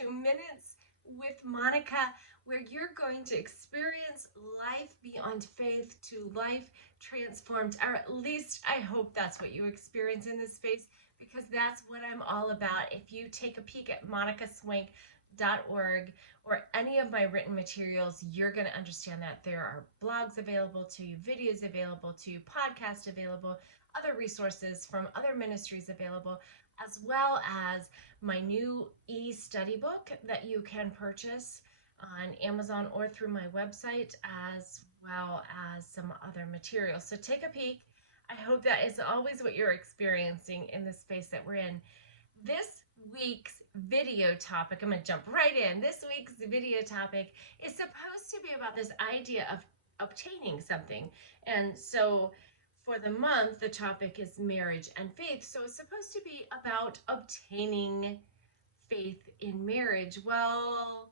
to Minutes with Monica, where you're going to experience life beyond faith to life transformed, or at least I hope that's what you experience in this space, because that's what I'm all about. If you take a peek at monicaswank.org or any of my written materials, you're going to understand that there are blogs available to you, videos available to you, podcasts available, other resources from other ministries available, as well as my new e-study book that you can purchase on Amazon or through my website, as well as some other materials. So take a peek. I hope that is always what you're experiencing in the space that we're in. This week's video topic, I'm going to jump right in. This week's video topic is supposed to be about this idea of obtaining something. And so for the month, the topic is marriage and faith. So it's supposed to be about obtaining faith in marriage. Well,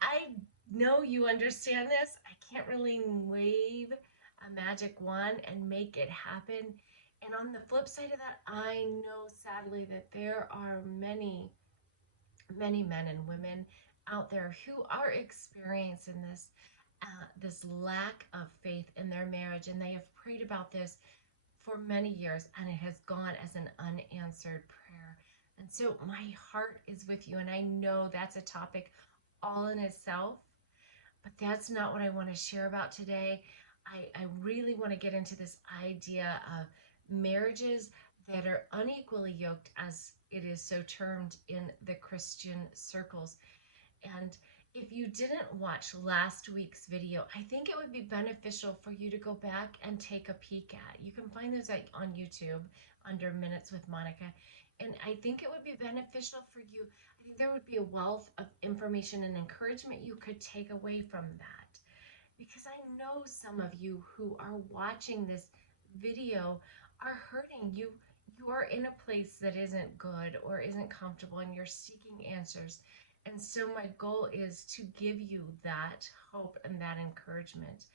I know you understand this. I can't really wave a magic wand and make it happen. And on the flip side of that, I know sadly that there are many, many men and women out there who are experiencing this lack of faith in their marriage, and they have prayed about this for many years, and it has gone as an unanswered prayer. And so my heart is with you, and I know that's a topic all in itself, but that's not what I want to share about today. I really want to get into this idea of marriages that are unequally yoked, as it is so termed in the Christian circles. And if you didn't watch last week's video, I think it would be beneficial for you to go back and take a peek at. You can find those on YouTube under Minutes with Monica. And I think it would be beneficial for you. I think there would be a wealth of information and encouragement you could take away from that. Because I know some of you who are watching this video are hurting. You are in a place that isn't good or isn't comfortable, and you're seeking answers. And so my goal is to give you that hope and that encouragement.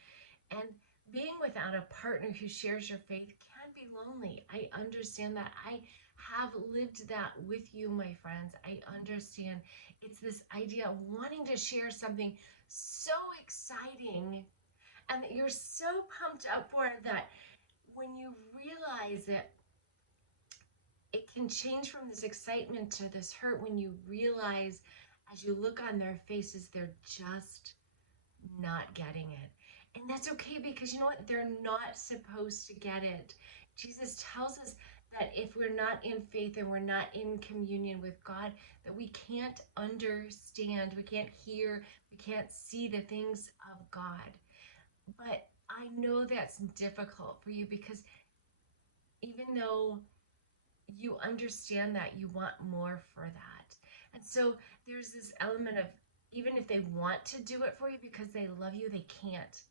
And being without a partner who shares your faith can be lonely. I understand that. I have lived that with you, my friends. I understand. It's this idea of wanting to share something so exciting and that you're so pumped up for it, that when you realize it, it can change from this excitement to this hurt when you realize, as you look on their faces, they're just not getting it. And that's okay, because you know what? They're not supposed to get it. Jesus tells us that if we're not in faith and we're not in communion with God, that we can't understand, we can't hear, we can't see the things of God. But I know that's difficult for you, because even though you understand that, you want more for that. And so there's this element of, even if they want to do it for you because they love you, they can't,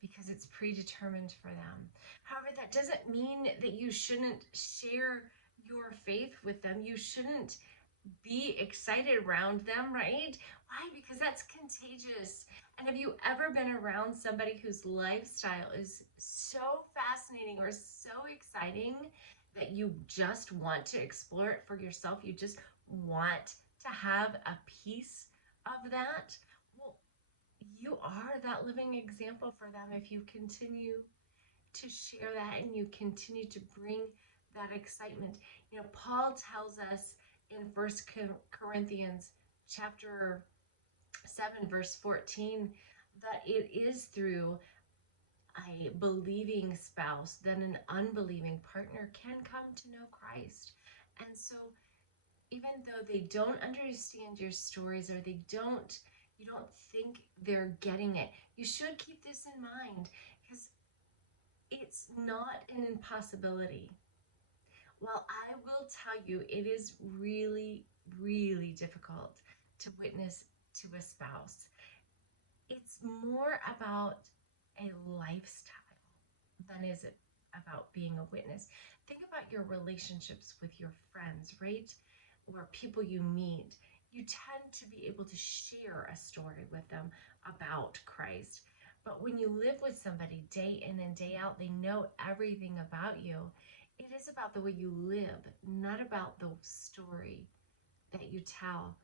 because it's predetermined for them. However, that doesn't mean that you shouldn't share your faith with them. You shouldn't be excited around them, right? Why? Because that's contagious. And have you ever been around somebody whose lifestyle is so fascinating or so exciting that you just want to explore it for yourself? You just want to have a piece of that? Well, you are that living example for them if you continue to share that and you continue to bring that excitement. You know, Paul tells us in 1 Corinthians chapter 7, verse 14, that it is through a believing spouse that an unbelieving partner can come to know Christ. And so even though they don't understand your stories, or you don't think they're getting it, you should keep this in mind, because it's not an impossibility. While I will tell you, it is really, really difficult to witness to a spouse. It's more about a lifestyle than is it about being a witness. Think about your relationships with your friends, right? Or people you meet. You tend to be able to share a story with them about Christ. But when you live with somebody day in and day out, they know everything about you. It is about the way you live, not about the story that you tell.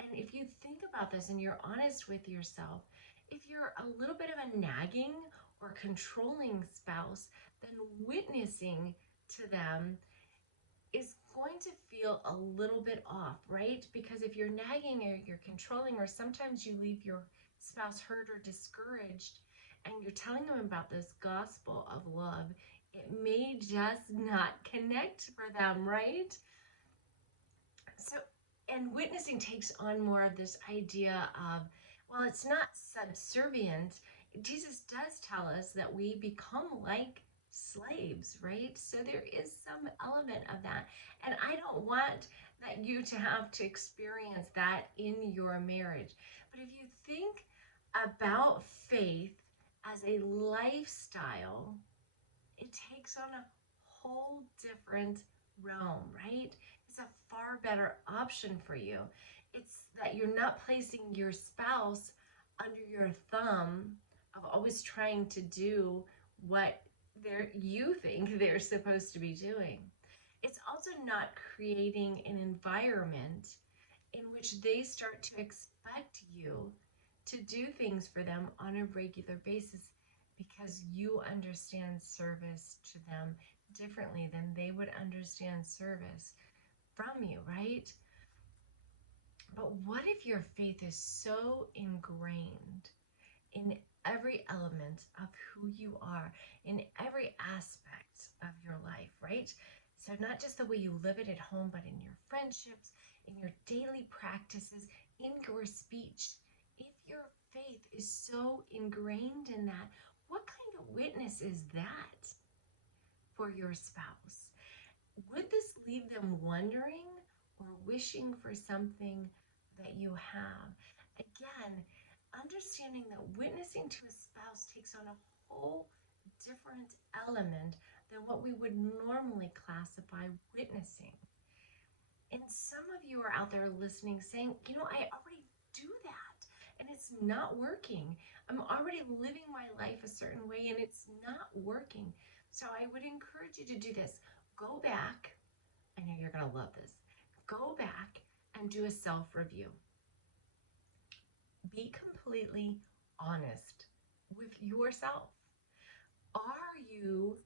And if you think about this and you're honest with yourself, if you're a little bit of a nagging or controlling spouse, then witnessing to them is going to feel a little bit off, right? Because if you're nagging or you're controlling, or sometimes you leave your spouse hurt or discouraged, and you're telling them about this gospel of love, it may just not connect for them, right? So, and witnessing takes on more of this idea of, well, it's not subservient. Jesus does tell us that we become like slaves, right? So there is some element of that. And I don't want that you to have to experience that in your marriage. But if you think about faith as a lifestyle, it takes on a whole different realm, right? It's a far better option for you. It's that you're not placing your spouse under your thumb of always trying to do what you think they're supposed to be doing. It's also not creating an environment in which they start to expect you to do things for them on a regular basis because you understand service to them differently than they would understand service from you, right? But what if your faith is so ingrained in every element of who you are, in every aspect of your life, right? So, not just the way you live it at home, but in your friendships, in your daily practices, in your speech. If your faith is so ingrained in that, what kind of witness is that for your spouse? Would this leave them wondering or wishing for something that you have? Again, understanding that witnessing to a spouse takes on a whole different element than what we would normally classify witnessing. And some of you are out there listening saying, I already do that and it's not working. I'm already living my life a certain way and it's not working. So I would encourage you to do this. Go back. I know you're going to love this. Go back and do a self-review. Be completely honest with yourself. Are you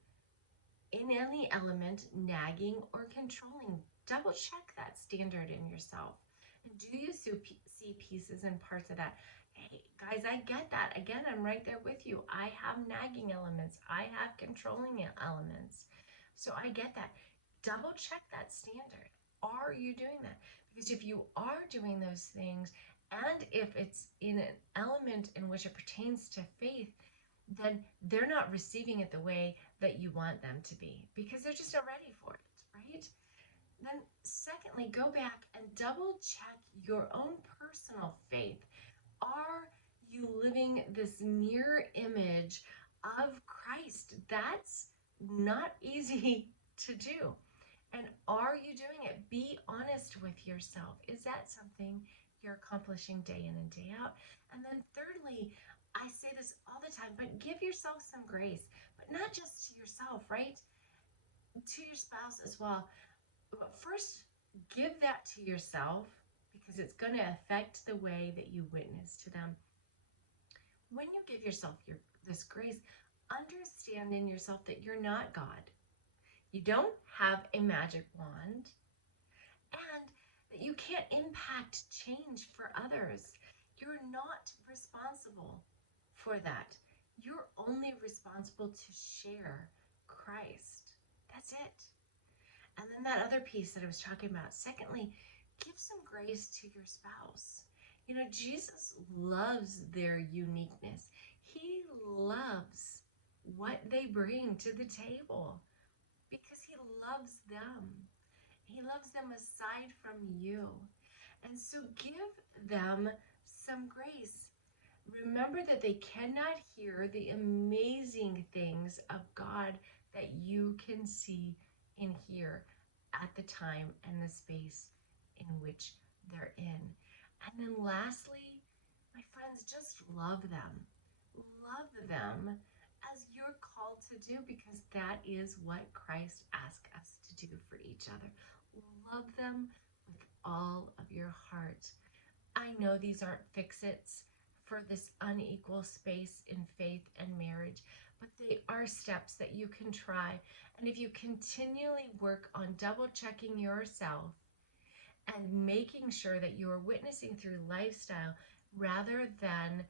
in any element nagging or controlling? Double check that standard in yourself. And do you see pieces and parts of that? Hey, guys, I get that. Again, I'm right there with you. I have nagging elements. I have controlling elements. So I get that. Double check that standard. Are you doing that? Because if you are doing those things, and if it's in an element in which it pertains to faith, then they're not receiving it the way that you want them to be because they're just not ready for it, right? Then, secondly, go back and double check your own personal faith. Are you living this mirror image of Christ? That's not easy to do. And are you doing it? Be honest with yourself. Is that something you're accomplishing day in and day out? And then thirdly, I say this all the time, but give yourself some grace, but not just to yourself, right? To your spouse as well. But first, give that to yourself because it's going to affect the way that you witness to them. When you give yourself this grace, understand in yourself that you're not God. You don't have a magic wand, and that you can't impact change for others. You're not responsible for that. You're only responsible to share Christ. That's it. And then that other piece that I was talking about. Secondly, give some grace to your spouse. Jesus loves their uniqueness. He loves what they bring to the table because he loves them. He loves them aside from you. And so give them some grace. Remember that they cannot hear the amazing things of God that you can see and hear at the time and the space in which they're in. And then lastly, my friends, just love them. Love them as you're called to do because that is what Christ asked us to do for each other. Love them with all of your heart. I know these aren't fix-its for this unequal space in faith and marriage, but they are steps that you can try. And if you continually work on double checking yourself and making sure that you are witnessing through lifestyle rather than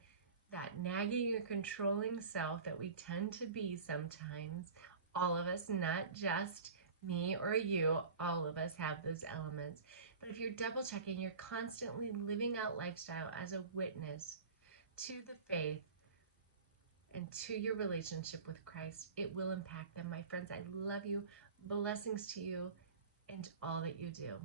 that nagging or controlling self that we tend to be sometimes, all of us, not just me or you, all of us have those elements. But if you're double checking, you're constantly living out lifestyle as a witness to the faith and to your relationship with Christ, it will impact them. My friends, I love you. Blessings to you and all that you do.